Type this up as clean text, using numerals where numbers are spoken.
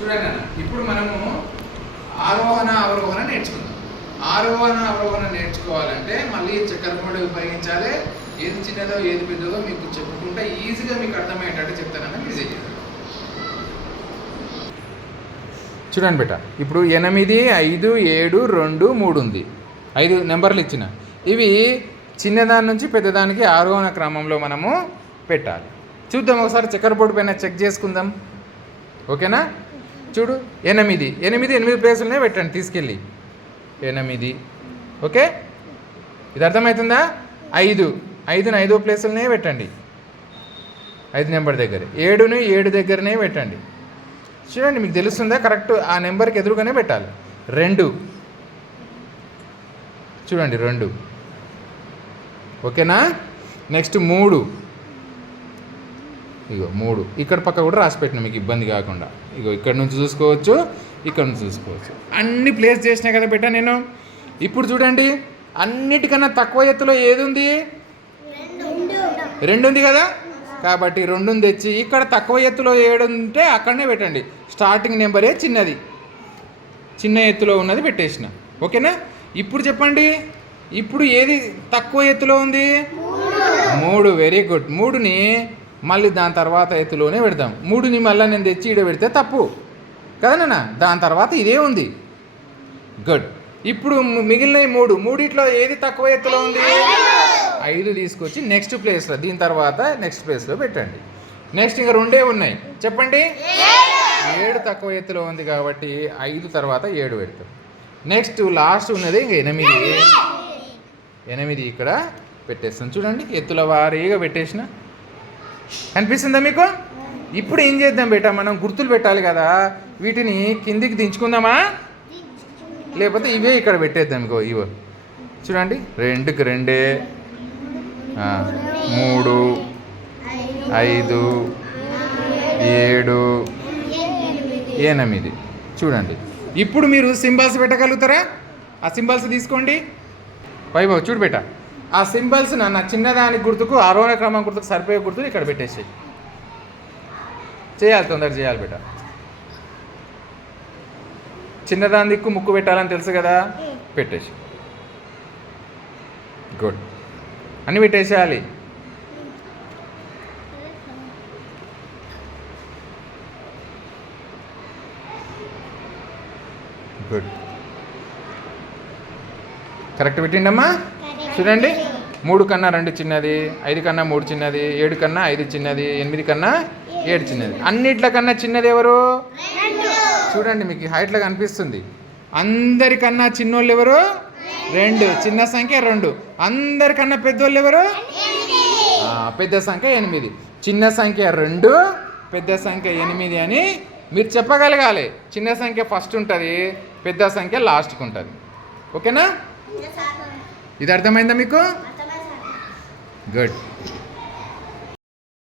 చూడండి అన్న, ఇప్పుడు మనము ఆరోహణ అవరోహణ నేర్చుకుందాం. ఆరోహణ అవరోహణ నేర్చుకోవాలంటే మళ్ళీ చక్కెరపొడి ఉపయోగించాలి. ఏది చిన్నదో ఏది పెద్దదో మీకు చెప్పుకుంటే ఈజీగా మీకు అర్థమయ్యేటట్టు చెప్తానన్న మీరు చేయండి. చూడండి బేట, ఇప్పుడు 8, 5, 7, 2, 3 ఉంది. 5 నెంబర్లు ఇచ్చిన. ఇవి చిన్నదాని నుంచి పెద్దదానికి ఆరోహణ క్రమంలో మనము పెట్టాలి. చూద్దాం ఒకసారి చక్కెరపొడి పైన చెక్ చేసుకుందాం. ఓకేనా? చూడు 8 ప్లేసులనే పెట్టండి తీసుకెళ్ళి. 8 ఓకే, ఇది అర్థమవుతుందా? 5ని 5వ ప్లేసులనే పెట్టండి. 5 నెంబర్ దగ్గర. 7ని 7 దగ్గరనే పెట్టండి. చూడండి మీకు తెలుస్తుందా? కరెక్ట్ ఆ నెంబర్కి ఎదురుగానే పెట్టాలి. 2 చూడండి 2 ఓకేనా? నెక్స్ట్ 3 ఇగో 3 ఇక్కడ పక్క కూడా రాసి పెట్టిన మీకు ఇబ్బంది కాకుండా. ఇగో ఇక్కడ నుంచి చూసుకోవచ్చు, ఇక్కడ నుంచి చూసుకోవచ్చు. అన్ని ప్లేస్ చేసినా కదా బేటా నేను. ఇప్పుడు చూడండి అన్నిటికన్నా తక్కువ ఎత్తులో ఏది ఉంది? 2 ఉంది కదా. కాబట్టి 2ని తెచ్చి ఇక్కడ తక్కువ ఎత్తులో 7 ఉంటే అక్కడనే పెట్టండి. స్టార్టింగ్ నెంబరే చిన్నది, చిన్న ఎత్తులో ఉన్నది పెట్టేసిన. ఓకేనా? ఇప్పుడు చెప్పండి, ఇప్పుడు ఏది తక్కువ ఎత్తులో ఉంది? 3. Very good. 3ని మళ్ళీ దాని తర్వాత ఎత్తులోనే పెడదాం. 3ని మళ్ళీ నేను తెచ్చి ఈడ పెడితే తప్పు కదా నాన్న. దాని తర్వాత ఇదే ఉంది. గుడ్. ఇప్పుడు మిగిలిన 3 ఏది తక్కువ ఎత్తులో ఉంది? 5 తీసుకొచ్చి నెక్స్ట్ ప్లేస్లో, దీని తర్వాత నెక్స్ట్ ప్లేస్లో పెట్టండి. నెక్స్ట్ ఇంకా 2 ఉన్నాయి. చెప్పండి. 7 తక్కువ ఎత్తులో ఉంది కాబట్టి 5 తర్వాత 7 పెడతాం. నెక్స్ట్ లాస్ట్ ఉన్నది ఇంకా 8 ఇక్కడ పెట్టేస్తాం. చూడండి ఎత్తుల వారీగా పెట్టేసిన. కనిపిస్తుందా మీకు? ఇప్పుడు ఏం చేద్దాం బేటా, మనం గుర్తులు పెట్టాలి కదా. వీటిని కిందికి దించుకుందామా, లేకపోతే ఇవే ఇక్కడ పెట్టేద్దాం. ఇవో చూడండి 2కి 2, 3, 5, 7, 8 చూడండి. ఇప్పుడు మీరు సింబల్స్ పెట్టగలుగుతారా? ఆ సింబల్స్ తీసుకోండి. వైభవ్ చూడు బేటా, ఆ సింబల్స్ నా చిన్నదానికి గుర్తుకు, ఆరోహణ క్రమం గుర్తుకు సరిపోయే గుర్తులు ఇక్కడ పెట్టేసి చేయాలి. తొందరగా చేయాలి బేటా. చిన్నదాని దిక్కు ముక్కు పెట్టాలని తెలుసు కదా, పెట్టేసి. గుడ్. అన్నీ పెట్టేసేయాలి. గుడ్. కరెక్ట్ పెట్టిండమ్మా. చూడండి 3 కన్నా 2 చిన్నది, 5 కన్నా 3 చిన్నది, 7 కన్నా 5 చిన్నది, 8 కన్నా 7 చిన్నది. అన్నిట్లకన్నా చిన్నది ఎవరు? చూడండి మీకు హైట్లో కనిపిస్తుంది. అందరికన్నా చిన్నోళ్ళు ఎవరు? 2. చిన్న సంఖ్య 2. అందరికన్నా పెద్దోళ్ళు ఎవరు? పెద్ద సంఖ్య 8. చిన్న సంఖ్య 2, పెద్ద సంఖ్య 8 అని మీరు చెప్పగలగాలి. చిన్న సంఖ్య ఫస్ట్ ఉంటుంది, పెద్ద సంఖ్య లాస్ట్కి ఉంటుంది. ఓకేనా? ఇది అర్థమైందా మీకు? గుడ్.